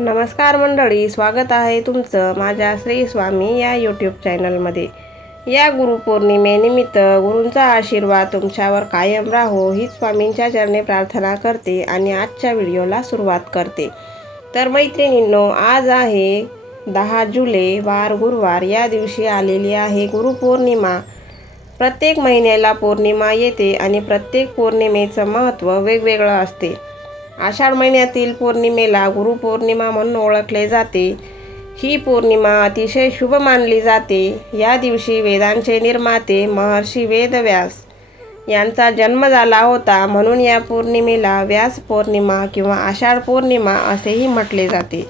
नमस्कार मंडळी स्वागत आहे तुमचं माझ्या श्री स्वामी या यूट्यूब चॅनलमध्ये या गुरुपौर्णिमेनिमित्त गुरूंचा आशीर्वाद तुमच्यावर कायम राहो ही स्वामींच्या चरणी प्रार्थना करते आणि आजच्या व्हिडिओला सुरुवात करते. तर मैत्रिणींनो आज आहे दहा जुलै वार गुरुवार. या दिवशी आलेली आहे गुरुपौर्णिमा. प्रत्येक महिन्याला पौर्णिमा येते आणि प्रत्येक पौर्णिमेचं महत्त्व वेगवेगळं असते. आषाढ महिन्यातील पौर्णिमेला गुरुपौर्णिमा म्हणून ओळखले जाते. ही पौर्णिमा अतिशय शुभ मानली जाते. या दिवशी वेदांचे निर्माते महर्षी वेदव्यास यांचा जन्म झाला होता. म्हणून या पौर्णिमेला व्यास पौर्णिमा किंवा आषाढ पौर्णिमा असेही म्हटले जाते.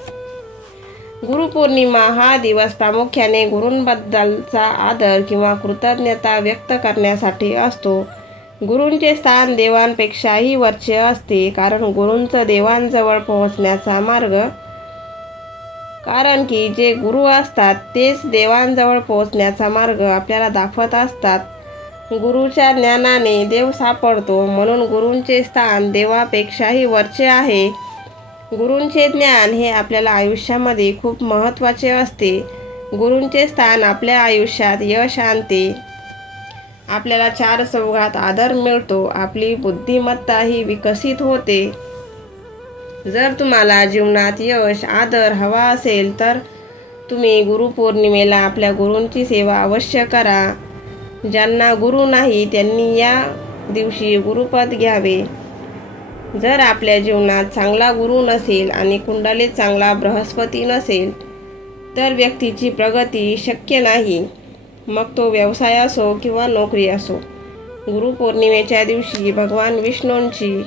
गुरुपौर्णिमा हा दिवस प्रामुख्याने गुरूंबद्दलचा आदर किंवा कृतज्ञता व्यक्त करण्यासाठी असतो. गुरूंचे स्थान देवांपेक्षाही वरचे असते कारण गुरूंचं देवांजवळ पोहोचण्याचा मार्ग कारण की जे गुरु असतात तेच देवांजवळ पोहोचण्याचा मार्ग आपल्याला दाखवत असतात. गुरुच्या ज्ञानाने देव सापडतो म्हणून गुरूंचे स्थान देवापेक्षाही वरचे आहे. गुरूंचे ज्ञान हे आपल्याला आयुष्यामध्ये खूप महत्त्वाचे असते. गुरूंचे स्थान आपल्या आयुष्यात यश आणते. आपल्याला चार चौघात आदर मिळतो आपली बुद्धिमत्ताही विकसित होते. जर तुम्हाला जीवनात यश आदर हवा असेल तर तुम्ही गुरुपौर्णिमेला आपल्या गुरूंची सेवा अवश्य करा. ज्यांना गुरु नाही त्यांनी या दिवशी गुरुपद घ्यावे. जर आपल्या जीवनात चांगला गुरु नसेल आणि कुंडलीत चांगला बृहस्पती नसेल तर व्यक्तीची प्रगती शक्य नाही. मग तो व्यवसाय असो किंवा नोकरी असो गुरुपौर्णिमेच्या दिवशी भगवान विष्णूंची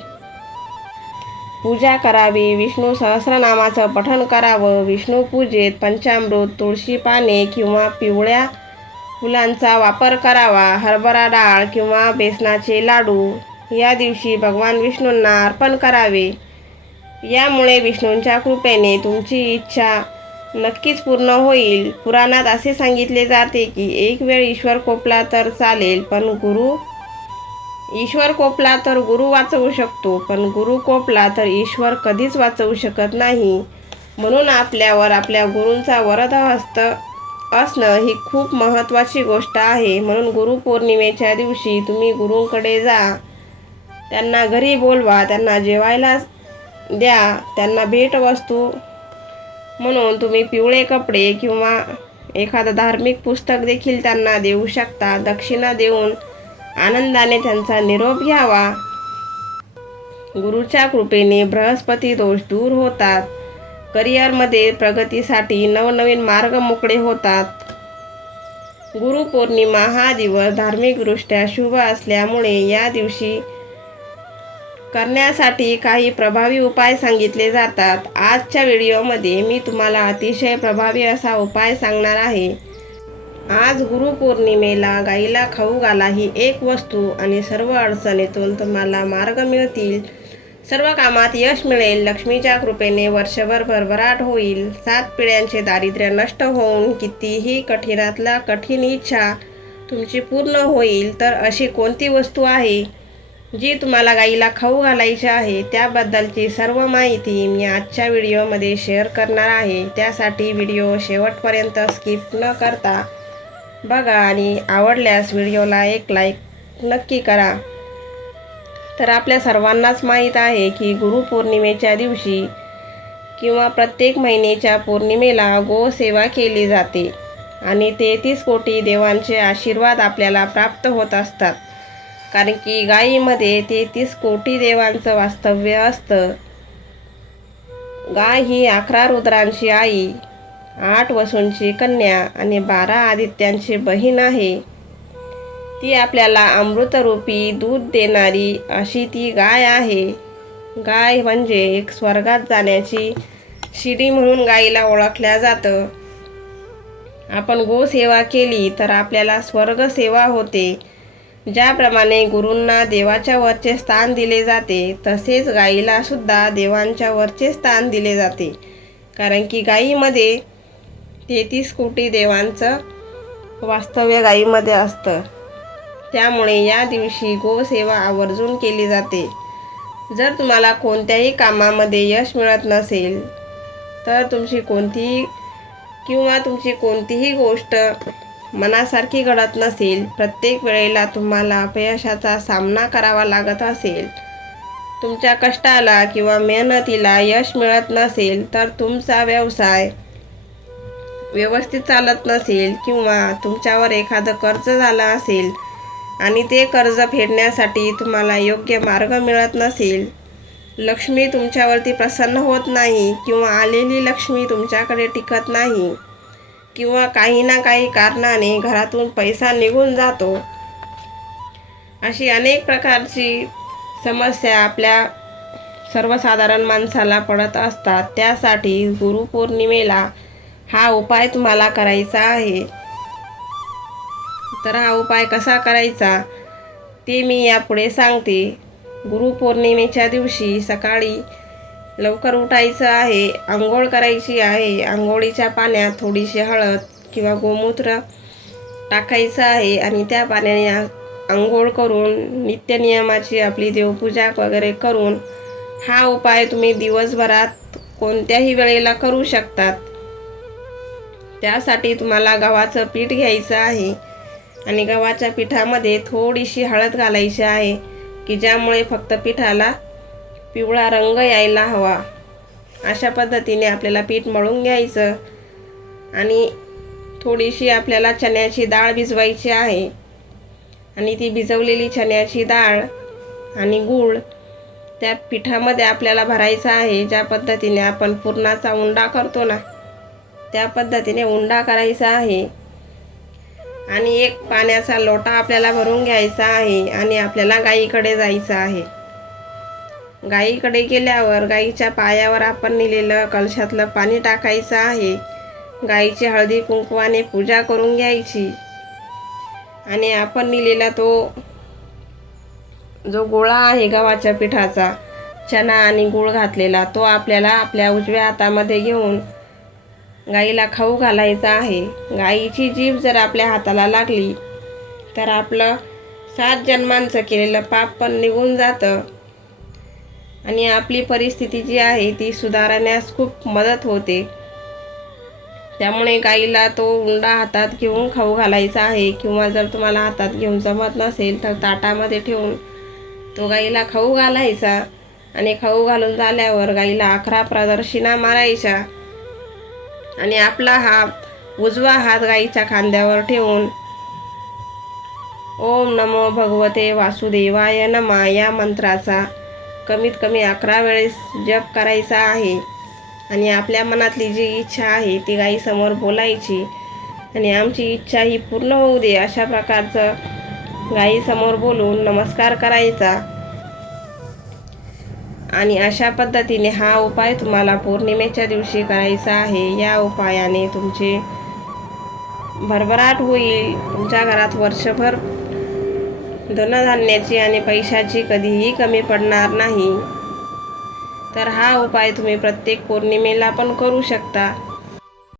पूजा करावी. विष्णू सहस्रनामाचं पठण करावं. विष्णू पूजेत पंचामृत तुळशी पाने किंवा पिवळ्या फुलांचा वापर करावा. हरभरा डाळ किंवा बेसनाचे लाडू. या दिवशी भगवान विष्णूंना अर्पण करावे. यामुळे विष्णूंच्या कृपेने तुमची इच्छा नक्कीच पूर्ण होईल. पुराणात असे सांगितले जाते की एक वेळ ईश्वर कोपला तर चालेल पण गुरु ईश्वर कोपला तर गुरु वाचवू शकतो पण गुरु कोपला तर ईश्वर कधीच वाचवू शकत नाही. म्हणून आपल्यावर आपल्या गुरूंचा वरद हस्त असणं ही खूप महत्त्वाची गोष्ट आहे. म्हणून गुरुपौर्णिमेच्या दिवशी तुम्ही गुरूंकडे जा. त्यांना घरी बोलवा त्यांना जेवायला द्या त्यांना भेटवस्तू म्हणून तुम्ही पिवळे कपडे किंवा एखादं धार्मिक पुस्तक देखील त्यांना देऊ शकता दक्षिणा देऊन आनंदाने त्यांचा निरोप घ्यावा. गुरुच्या कृपेने बृहस्पती दोष दूर होतात. करिअरमध्ये प्रगतीसाठी नवनवीन मार्ग मोकळे होतात. गुरुपौर्णिमा हा दिवस धार्मिकदृष्ट्या शुभ असल्यामुळे या दिवशी करण्यासाठी काही प्रभावी उपाय सांगितले जातात. आजच्या व्हिडिओमध्ये मी तुम्हाला अतिशय प्रभावी असा उपाय सांगणार आहे. आज गुरुपौर्णिमेला गाईला खाऊ घाला ही एक वस्तू आणि सर्व अडचणीतून तुम्हाला मार्ग मिळतील. सर्व कामात यश मिळेल लक्ष्मीच्या कृपेने वर्षभर भरभराट होईल. सात पिढ्यांचे दारिद्र्य नष्ट होऊन कितीही कठीणातला कठीण इच्छा तुमची पूर्ण होईल. तर अशी कोणती वस्तू आहे? जी तुम्हाला गाईला खाऊ घालायची आहे त्याबद्दलची सर्व माहिती मी आजच्या व्हिडिओमध्ये शेअर करणार आहे. त्यासाठी व्हिडिओ शेवटपर्यंत स्किप न करता बघा आणि आवडल्यास व्हिडिओला एक लाईक नक्की करा. तर आपल्या सर्वांनाच माहीत आहे की गुरुपौर्णिमेच्या दिवशी किंवा प्रत्येक महिन्याच्या पौर्णिमेला गोसेवा केली जाते आणि तेहतीस कोटी देवांचे आशीर्वाद आपल्याला प्राप्त होत असतात. कारण की गायीमध्ये तेहतीस कोटी देवांचं वास्तव्य असतं. गाय ही अकरा रुद्रांची आई आठ वसूंची कन्या आणि बारा आदित्यांची बहीण आहे. ती आपल्याला अमृतरूपी दूध देणारी अशी ती गाय आहे. गाय म्हणजे एक स्वर्गात जाण्याची शिडी म्हणून गायीला ओळखल्या जातं. आपण गोसेवा केली तर आपल्याला स्वर्गसेवा होते. ज्याप्रमाणे गुरूंना देवाच्या वरचे स्थान दिले जाते तसेच गाईला सुद्धा देवांच्या वरचे स्थान दिले जाते. कारण की गाईमध्ये तेहतीस कोटी देवांचं वास्तव्य गाईमध्ये असतं. त्यामुळे या दिवशी गोसेवा आवर्जून केली जाते. जर तुम्हाला कोणत्याही कामामध्ये यश मिळत नसेल तर तुमची कोणतीही किंवा तुमची कोणतीही गोष्ट मनासारखी घडत नसेल प्रत्येक वेळेला तुम्हाला अपयशाचा सामना करावा लागत असेल. तुमच्या कष्टाला किंवा मेहनतीला यश मिळत नसेल तर तुमचा व्यवसाय व्यवस्थित चालत नसेल किंवा तुमच्यावर एखादं कर्ज झालं असेल आणि ते कर्ज फेडण्यासाठी तुम्हाला योग्य मार्ग मिळत नसेल लक्ष्मी तुमच्यावरती प्रसन्न होत नाही किंवा आलेली लक्ष्मी तुमच्याकडे टिकत नाही. किंवा काही ना काही कारणाने घरातून पैसा निघून जातो. अशी अनेक प्रकारची समस्या आपल्या सर्वसाधारण माणसाला पडत असतात. त्यासाठी गुरुपौर्णिमेला हा उपाय तुम्हाला करायचा आहे. तर हा उपाय कसा करायचा ते मी यापुढे सांगते. गुरुपौर्णिमेच्या दिवशी सकाळी लवकर उठायचं आहे आंघोळ करायची आहे. आंघोळीच्या पाण्यात थोडीशी हळद किंवा गोमूत्र टाकायचं आहे आणि त्या पाण्याने आंघोळ करून नित्यनियमाची आपली देवपूजा वगैरे करून हा उपाय तुम्ही दिवसभरात कोणत्याही वेळेला करू शकतात. त्यासाठी तुम्हाला गव्हाचं पीठ घ्यायचं आहे आणि गव्हाच्या पिठामध्ये थोडीशी हळद घालायची आहे की ज्यामुळे फक्त पिठाला पिवळा रंग यायला हवा. अशा पद्धतीने आपल्याला पीठ मळून घ्यायचं. आणि थोडीशी आपल्याला चण्याची डाळ भिजवायची आहे. आणि ती भिजवलेली चण्याची डाळ आणि गूळ त्या पिठामध्ये आपल्याला भरायचं आहे. ज्या पद्धतीने आपण पुरणाचा उंडा करतो ना त्या पद्धतीने उंडा करायचा आहे. आणि एक पाण्याचा लोटा आपल्याला भरून घ्यायचा आहे आणि आपल्याला गाईकडे जायचं आहे. गाईकडे गेल्यावर गाईच्या पायावर आपण नेलेलं कलशातलं पाणी टाकायचं आहे. गाईची हळदी कुंकवाने पूजा करून घ्यायची. आणि आपण नेलेला तो जो गोळा आहे गव्हाच्या पिठाचा चना आणि गूळ घातलेला तो आपल्याला आपल्या उजव्या हातामध्ये घेऊन गाईला खाऊ घालायचा आहे. गाईची जीभ जर आपल्या हाताला लागली तर आपलं सात जन्मांचं केलेलं पाप पण निघून जातं. आणि आपली परिस्थिती जी आहे ती सुधारण्यास खूप मदत होते. त्यामुळे गाईला तो उंडा हातात घेऊन खाऊ घालायचा आहे किंवा जर तुम्हाला हातात घेऊन जमत नसेल तर ताटामध्ये ठेवून तो गाईला खाऊ घालायचा आणि खाऊ घालून झाल्यावर गाईला अकरा प्रदर्शिना मारायच्या. आणि आपला हात उजवा हात गाईच्या खांद्यावर ठेवून ओम नमो भगवते वासुदेवाय नमा या मंत्राचा कमीत कमी अकरा वेळेस जप करायचा आहे. आणि आपल्या मनातली जी इच्छा आहे ती गाईसमोर बोलायची. आणि आमची इच्छा ही पूर्ण होऊ दे अशा प्रकारचं गाईसमोर बोलून नमस्कार करायचा. आणि अशा पद्धतीने हा उपाय तुम्हाला पौर्णिमेच्या दिवशी करायचा आहे. या उपायाने तुमचे भरभराट होईल. तुमच्या घरात वर्षभर धनधान्याची आणि पैशाची कधीही कमी पडणार नाही. तर हा उपाय तुम्ही प्रत्येक पौर्णिमेला पण करू शकता.